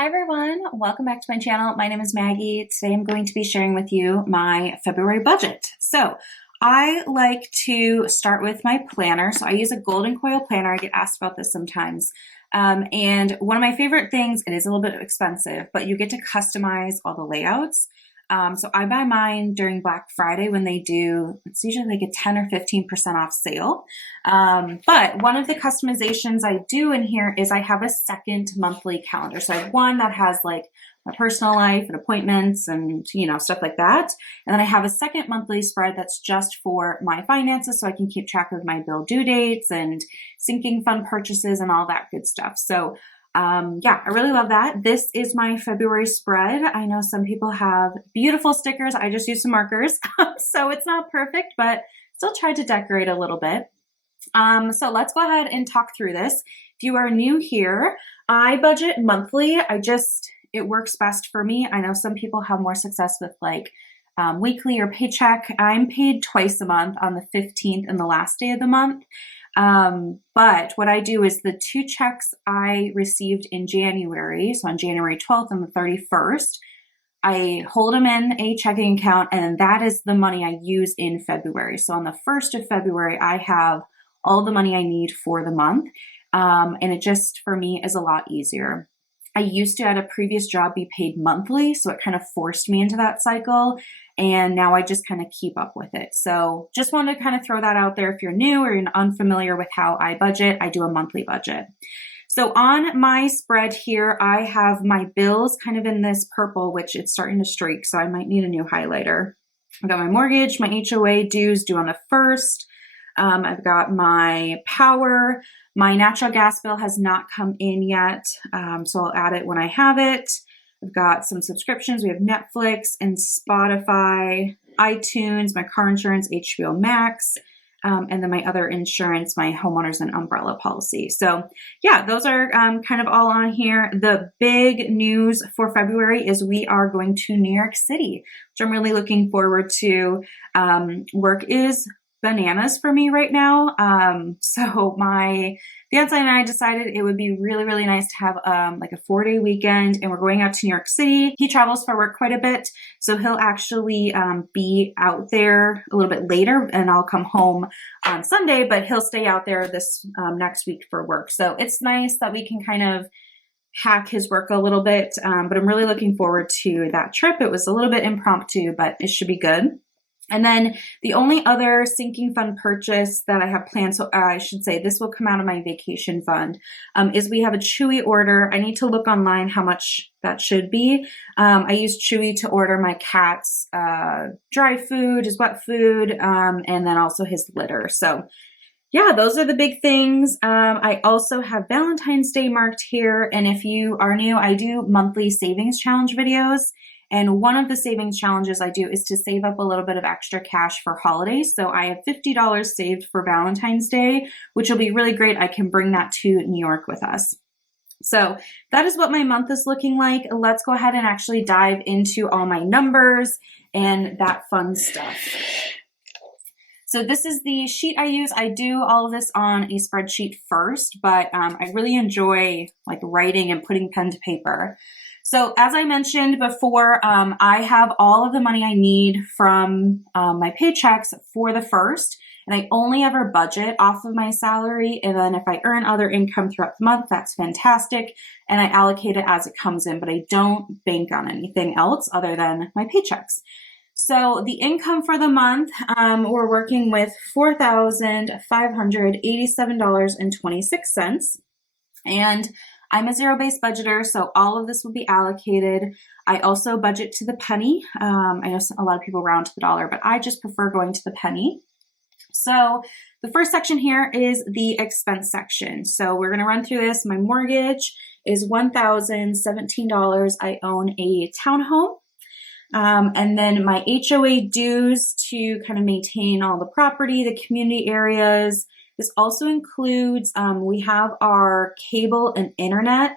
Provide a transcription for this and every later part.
Hi everyone, welcome back to my channel. My name is Maggie. Today I'm going to be sharing with you my February budget. So I like to start with my planner. So I use a golden coil planner. I get asked about this sometimes. And one of my favorite things, it is a little bit expensive, but you get to customize all the layouts. So I buy mine during Black Friday when they do, it's usually like a 10 or 15% off sale. But one of the customizations I do in here is I have a second monthly calendar. So I have one that has like my personal life and appointments and, stuff like that. And then I have a second monthly spread that's just for my finances so I can keep track of my bill due dates and sinking fund purchases and all that good stuff. So yeah, I really love that. This is my February spread. I know some people have beautiful stickers. I just use some markers. So it's not perfect, but still tried to decorate a little bit. So let's go ahead and talk through this. If you are new here, I budget monthly. It works best for me. I know some people have more success with like weekly or paycheck. I'm paid twice a month on the 15th and the last day of the month. But what I do is the two checks I received in January, so on January 12th and the 31st, I hold them in a checking account, and that is the money I use in February. So on the 1st of February, I have all the money I need for the month. And it just, for me, is a lot easier. I used to, at a previous job, be paid monthly, so it kind of forced me into that cycle, and now I just kind of keep up with it. So just wanted to kind of throw that out there. If you're new or you're unfamiliar with how I budget, I do a monthly budget. So on my spread here, I have my bills kind of in this purple, which it's starting to streak, so I might need a new highlighter. I've got my mortgage, my HOA dues due on the 1st. I've got my power. My natural gas bill has not come in yet, so I'll add it when I have it. I've got some subscriptions. We have Netflix and Spotify, iTunes, my car insurance, HBO Max, and then my other insurance, my homeowners and umbrella policy. So yeah, those are kind of all on here. The big news for February is we are going to New York City, which I'm really looking forward to. Work is bananas for me right now. So my fiance and I decided it would be really, really nice to have like a 4-day weekend, and we're going out to New York City. He travels for work quite a bit, so he'll actually be out there a little bit later, and I'll come home on Sunday, but he'll stay out there this next week for work. So it's nice that we can kind of hack his work a little bit, but I'm really looking forward to that trip. It was a little bit impromptu, but it should be good. And then the only other sinking fund purchase that I have planned, so I should say this will come out of my vacation fund, is we have a Chewy order. I need to look online how much that should be. I use Chewy to order my cat's dry food, his wet food, and then also his litter. So yeah, those are the big things. I also have Valentine's Day marked here. And if you are new, I do monthly savings challenge videos. And one of the savings challenges I do is to save up a little bit of extra cash for holidays. So I have $50 saved for Valentine's Day, which will be really great. I can bring that to New York with us. So that is what my month is looking like. Let's go ahead and actually dive into all my numbers and that fun stuff. So this is the sheet I use. I do all of this on a spreadsheet first, but I really enjoy like writing and putting pen to paper. So as I mentioned before, I have all of the money I need from my paychecks for the 1st, and I only ever budget off of my salary. And then if I earn other income throughout the month, that's fantastic. And I allocate it as it comes in, but I don't bank on anything else other than my paychecks. So the income for the month, we're working with $4,587.26. And I'm a zero-based budgeter, so all of this will be allocated. I also budget to the penny. I know a lot of people round to the dollar, but I just prefer going to the penny. So the first section here is the expense section. So we're going to run through this. My mortgage is $1,017. I own a townhome. And then my HOA dues to kind of maintain all the property, the community areas. This also includes, we have our cable and internet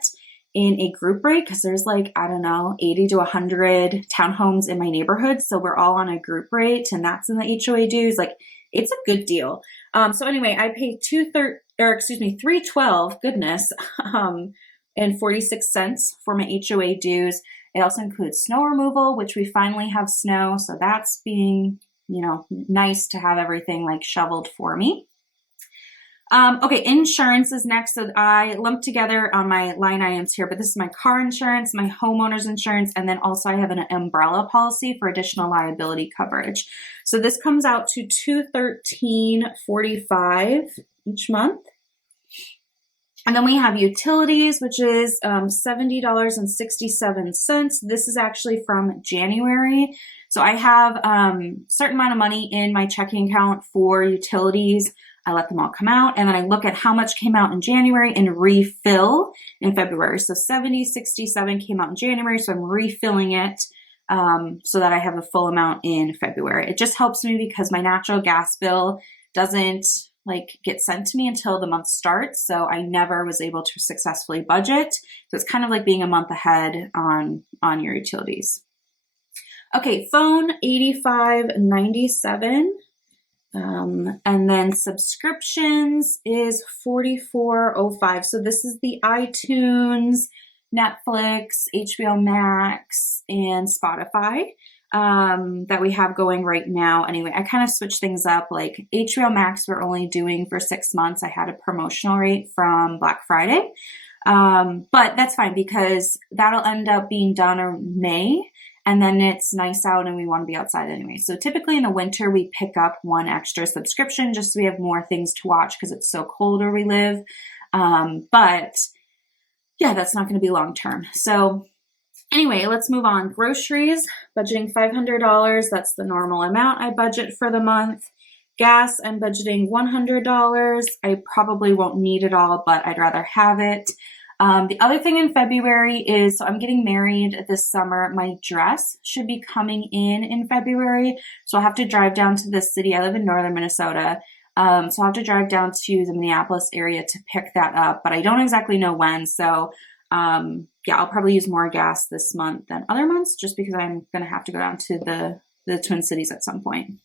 in a group rate because there's like, I don't know, 80 to 100 townhomes in my neighborhood. So we're all on a group rate, and that's in the HOA dues. Like, it's a good deal. So anyway, I pay $312, goodness, $1.46 for my HOA dues. It also includes snow removal, which we finally have snow. So that's being, nice to have everything like shoveled for me. Okay, insurance is next. So I lumped together on my line items here, but this is my car insurance, my homeowner's insurance, and then also I have an umbrella policy for additional liability coverage. So this comes out to $213.45 each month. And then we have utilities, which is $70.67. This is actually from January. So I have a certain amount of money in my checking account for utilities. I let them all come out, and then I look at how much came out in January and refill in February. So 70.67 came out in January, so I'm refilling it so that I have the full amount in February. It just helps me because my natural gas bill doesn't get sent to me until the month starts. So I never was able to successfully budget. So it's kind of like being a month ahead on your utilities. Okay, phone $85.97. And then subscriptions is $44.05. So this is the iTunes, Netflix, HBO Max, and Spotify that we have going right now. Anyway, I kind of switched things up. Like HBO Max, we're only doing for 6 months. I had a promotional rate from Black Friday. But that's fine because that'll end up being done in May. And then it's nice out and we want to be outside anyway. So typically in the winter, we pick up one extra subscription just so we have more things to watch because it's so cold where we live. But yeah, that's not going to be long term. So anyway, let's move on. Groceries, budgeting $500. That's the normal amount I budget for the month. Gas, I'm budgeting $100. I probably won't need it all, but I'd rather have it. The other thing in February is, so I'm getting married this summer. My dress should be coming in February. So I'll have to drive down to the city. I live in northern Minnesota. So I'll have to drive down to the Minneapolis area to pick that up, but I don't exactly know when. So, yeah, I'll probably use more gas this month than other months just because I'm going to have to go down to the Twin Cities at some point.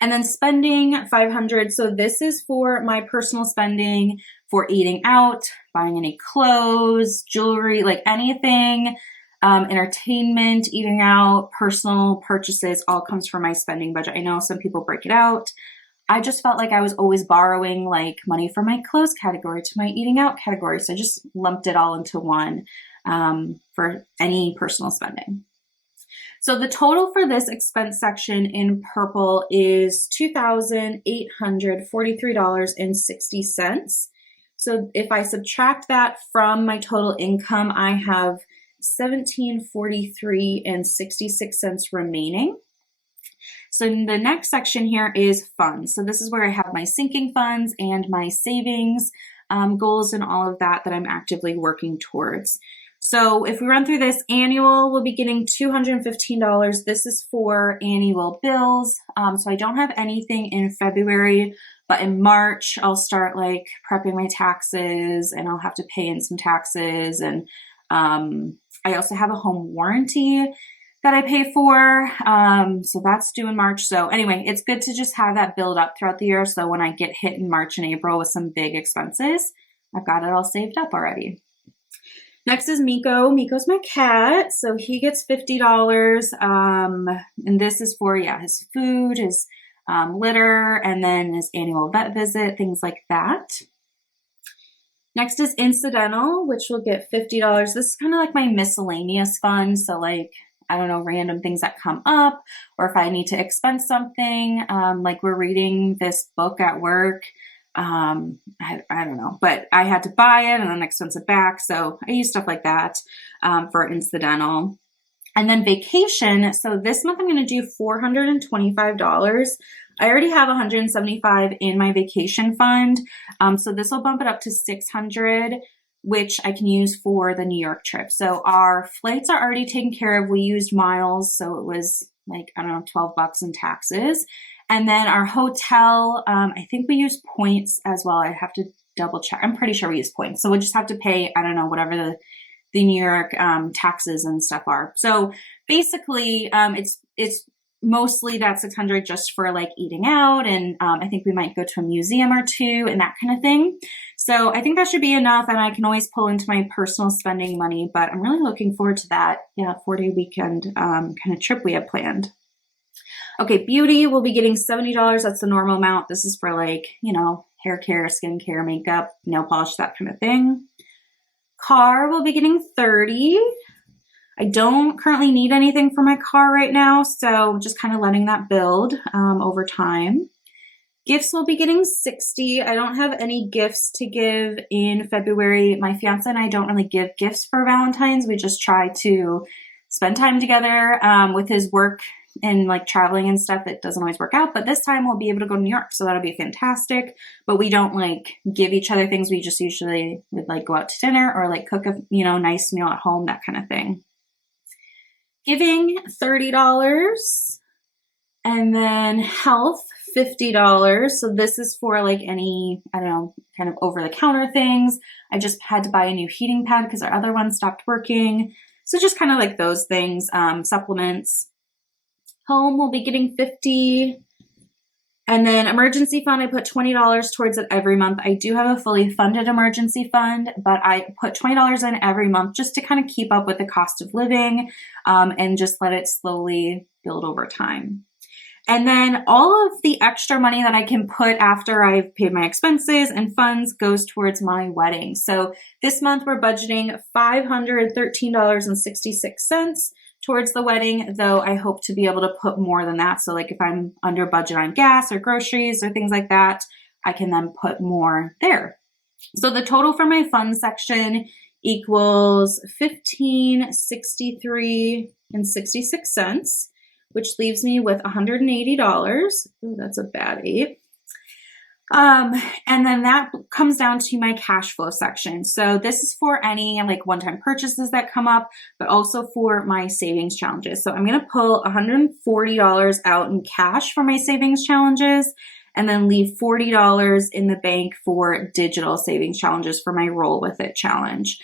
And then spending $500. So this is for my personal spending for eating out, buying any clothes, jewelry, like anything, entertainment, eating out, personal purchases, all comes from my spending budget. I know some people break it out. I just felt like I was always borrowing like money from my clothes category to my eating out category. So I just lumped it all into one for any personal spending. So the total for this expense section in purple is $2,843.60. So if I subtract that from my total income, I have $1,743.66 remaining. So the next section here is funds. So this is where I have my sinking funds and my savings goals and all of that I'm actively working towards. So if we run through this, annual, we'll be getting $215. This is for annual bills. So I don't have anything in February, but in March, I'll start like prepping my taxes and I'll have to pay in some taxes. And I also have a home warranty that I pay for. So that's due in March. So anyway, it's good to just have that build up throughout the year. So when I get hit in March and April with some big expenses, I've got it all saved up already. Next is Miko. Miko's my cat. So he gets $50. And this is for, his food, his litter, and then his annual vet visit, things like that. Next is incidental, which will get $50. This is kind of like my miscellaneous fund. So like, I don't know, random things that come up, or if I need to expense something, like we're reading this book at work. I don't know, but I had to buy it and then expense it back. So I use stuff like that for incidental. And then vacation. So this month I'm going to do $425. I already have $175 in my vacation fund. So this will bump it up to $600, which I can use for the New York trip. So our flights are already taken care of. We used miles. So it was like, I don't know, $12 in taxes. And then our hotel, I think we use points as well. I have to double check. I'm pretty sure we use points. So we'll just have to pay, I don't know, whatever the New York taxes and stuff are. So basically, it's mostly that $600 just for like eating out. And I think we might go to a museum or two and that kind of thing. So I think that should be enough, and I can always pull into my personal spending money, but I'm really looking forward to that, 4-day weekend kind of trip we have planned. Okay, beauty, we'll be getting $70. That's the normal amount. This is for like, hair care, skincare, makeup, nail polish, that kind of thing. Car, we'll be getting $30. I don't currently need anything for my car right now, so just kind of letting that build over time. Gifts will be getting $60. I don't have any gifts to give in February. My fiance and I don't really give gifts for Valentine's. We just try to spend time together. With his work and like traveling and stuff, it doesn't always work out, but this time we'll be able to go to New York, so that'll be fantastic. But we don't like give each other things. We just usually would like go out to dinner or like cook a nice meal at home, that kind of thing. Giving $30, and then health $50. So this is for like any, kind of over the counter things. I just had to buy a new heating pad because our other one stopped working. So just kind of like those things, supplements. Home will be getting $50. And then emergency fund, I put $20 towards it every month. I do have a fully funded emergency fund, but I put $20 in every month just to kind of keep up with the cost of living and just let it slowly build over time. And then all of the extra money that I can put after I've paid my expenses and funds goes towards my wedding. So this month we're budgeting $513.66 towards the wedding, though I hope to be able to put more than that. So like if I'm under budget on gas or groceries or things like that, I can then put more there. So the total for my fund section equals $1,563.66, which leaves me with $180. Ooh, that's a bad 8. And then that comes down to my cash flow section. So this is for any like one-time purchases that come up, but also for my savings challenges. So I'm going to pull $140 out in cash for my savings challenges, and then leave $40 in the bank for digital savings challenges for my Roll With It challenge.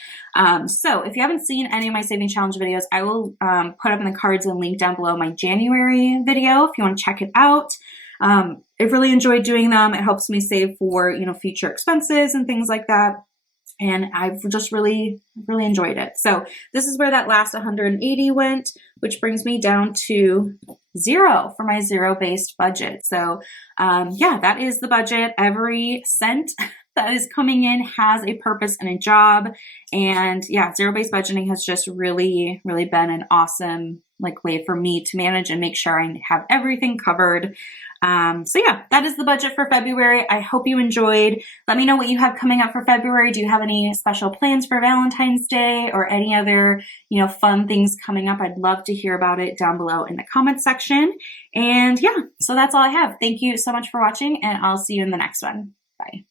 So if you haven't seen any of my savings challenge videos, I will put up in the cards and link down below my January video if you want to check it out. I've really enjoyed doing them. It helps me save for, future expenses and things like that. And I've just really enjoyed it. So this is where that last 180 went, which brings me down to 0 for my zero-based budget. So that is the budget. Every cent that is coming in has a purpose and a job. And zero-based budgeting has just really been an awesome way for me to manage and make sure I have everything covered. That is the budget for February. I hope you enjoyed. Let me know what you have coming up for February. Do you have any special plans for Valentine's Day or any other, fun things coming up? I'd love to hear about it down below in the comments section. And so that's all I have. Thank you so much for watching, and I'll see you in the next one. Bye.